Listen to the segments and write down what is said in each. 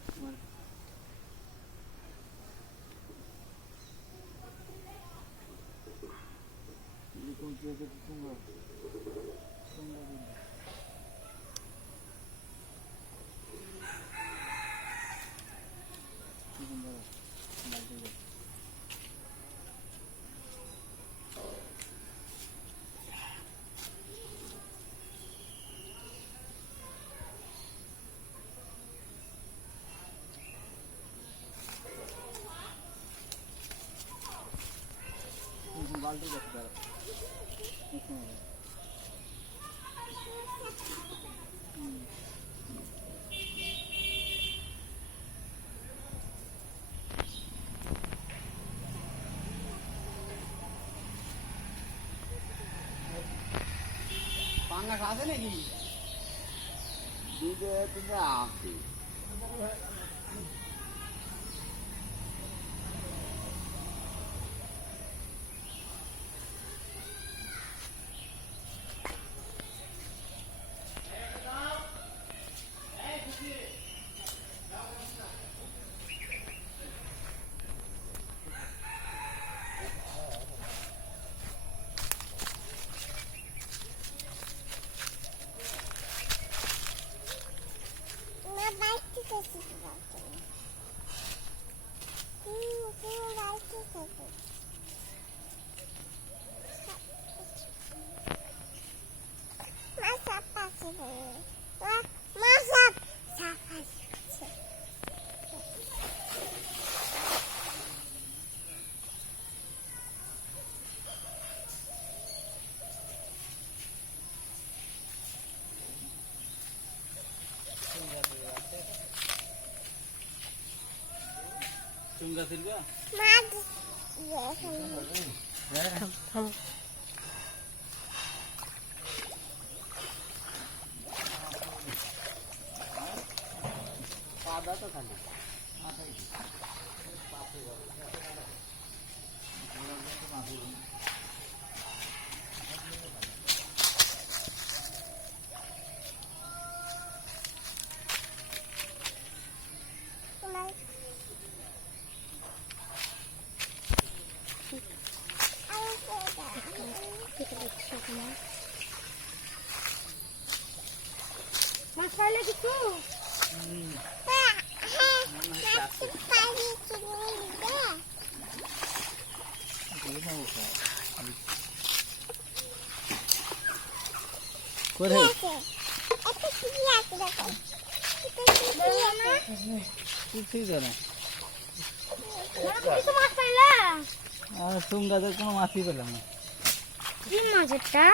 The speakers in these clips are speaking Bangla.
Vai, bora. Ele continua aqui com o বালতি দেখতে পারো আছে নাকি? দুধে তুমি আছে। 패티 지. পাদা তো খালি তোমার আমি মাছ পাইলে কিছু হ্যাঁ হ্যাঁ মাছ পাইলে চিনি দে করে আছে একটা চিনি আছে দেখো এটা চিনি আছে কিছুই তো না কিছু আর কোনো মাছই পেলাম না। কি মাছ এটা?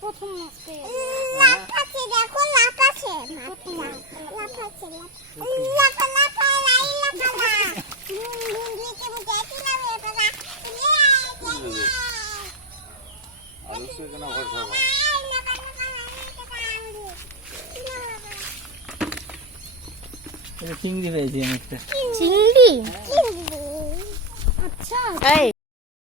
প্রথম মাছ লাফাচ্ছে দেখো লাফাচ্ছে। লাফাচ্ছে। লাফা লাফা লাই লাফা দিতে বুঝাইছি না বেটা আলু তো কেন ভরসা চিংড়ি পেয়েছি অনেকটা। একটা চিংড়ি? আচ্ছা।